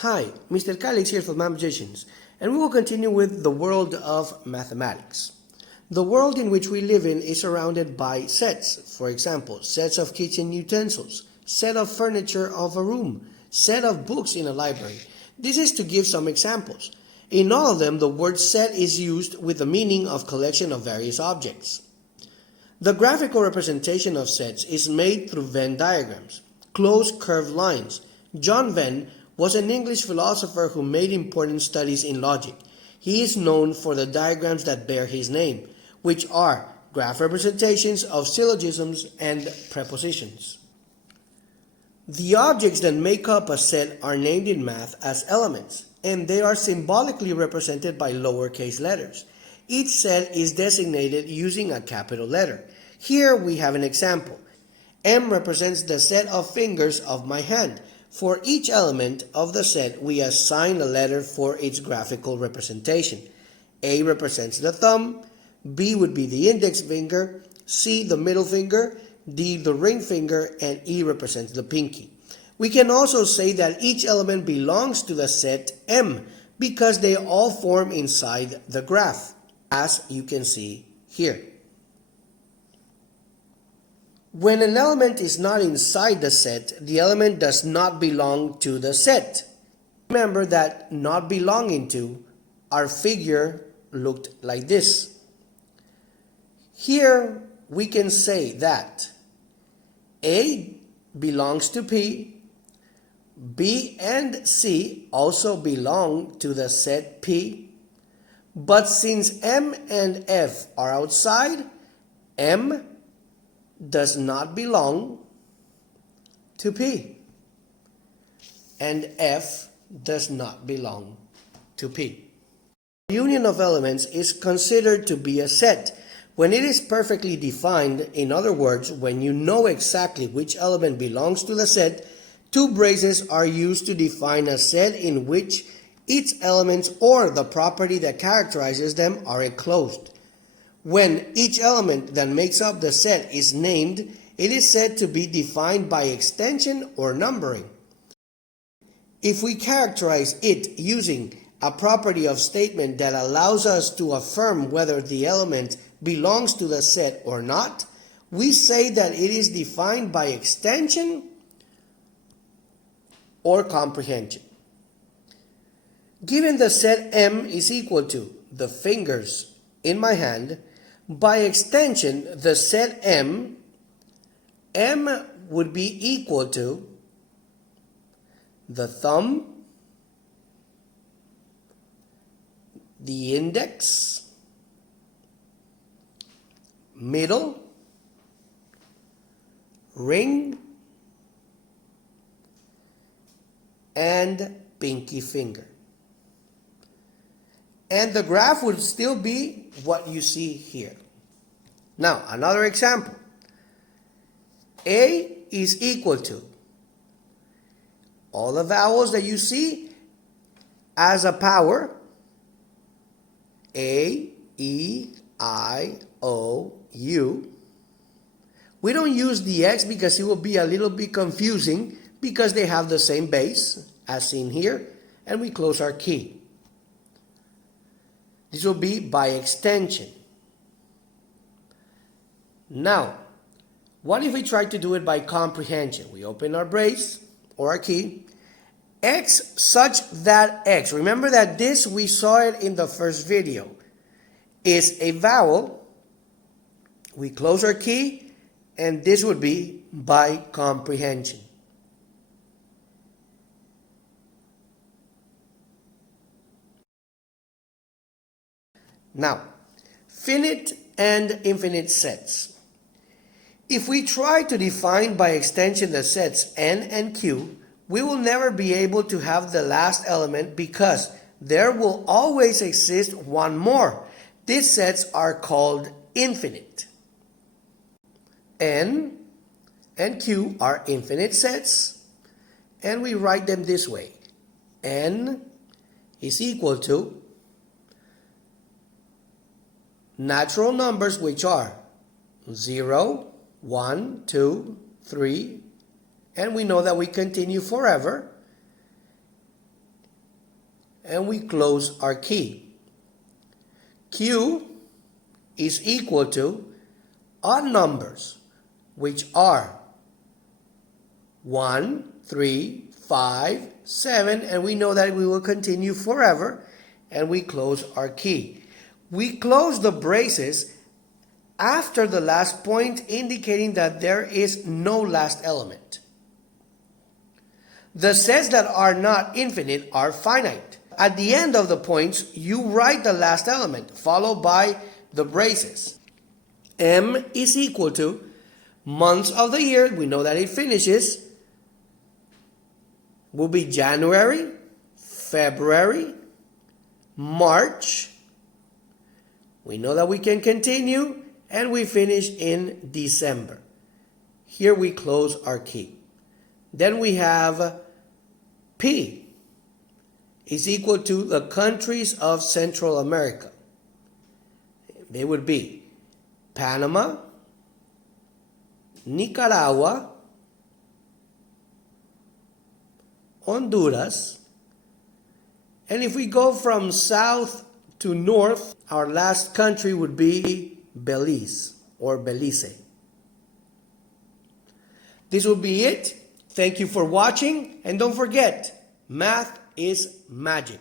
Hi, Mr. Calix here for Math Magicians, and we will continue with the world of mathematics. The world in which we live in is surrounded by sets. For example, sets of kitchen utensils, set of furniture of a room, set of books in a library. This is to give some examples. In all of them, the word set is used with the meaning of collection of various objects. The graphical representation of sets is made through Venn diagrams, closed curved lines. John Venn was an English philosopher who made important studies in logic. He is known for the diagrams that bear his name, which are graph representations of syllogisms and prepositions. The objects that make up a set are named in math as elements, and they are symbolically represented by lowercase letters. Each set is designated using a capital letter. Here we have an example. M represents the set of fingers of my hand. For each element of the set, we assign a letter for its graphical representation. A represents the thumb, B would be the index finger, C the middle finger, D the ring finger, and E represents the pinky. We can also say that each element belongs to the set M because they all form inside the graph, as you can see here. When an element is not inside the set, the element does not belong to the set. Remember that not belonging to, our figure looked like this. Here we can say that A belongs to P, B and C also belong to the set P, but since M and F are outside, M does not belong to P, and F does not belong to P. The union of elements is considered to be a set when it is perfectly defined. In other words, when you know exactly which element belongs to the set. Two braces are used to define a set in which its elements or the property that characterizes them are enclosed. When each element that makes up the set is named, it is said to be defined by extension or numbering. If we characterize it using a property of statement that allows us to affirm whether the element belongs to the set or not, we say that it is defined by extension or comprehension. Given the set M is equal to the fingers in my hand, by extension, the set M would be equal to the thumb, the index, middle, ring, and pinky finger. And the graph would still be what you see here. Now, another example. A is equal to all the vowels that you see as a power. A, E, I, O, U. We don't use the X because it will be a little bit confusing because they have the same base as seen here, and we close our key. This will be by extension. Now, what if we try to do it by comprehension? We open our brace or our key, X such that X, remember that this, we saw it in the first video, is a vowel. We close our key, and this would be by comprehension. Now, finite and infinite sets. If we try to define by extension the sets N and Q, we will never be able to have the last element because there will always exist one more. These sets are called infinite. N and Q are infinite sets, and we write them this way. N is equal to natural numbers, which are 0, 1, 2, 3, and we know that we continue forever, and we close our key. Q is equal to odd numbers, which are 1, 3, 5, 7, and we know that we will continue forever, and we close our key. We close the braces after the last point, indicating that there is no last element. The sets that are not infinite are finite. At the end of the points, you write the last element, followed by the braces. M is equal to months of the year. We know that it finishes. Will be January, February, March. We know that we can continue, and we finish in December. Here we close our key. Then we have P is equal to the countries of Central America. They would be Panama, Nicaragua, Honduras, and if we go from south to north, our last country would be Belize or Belize. This will be it. Thank you for watching, and don't forget, math is magic.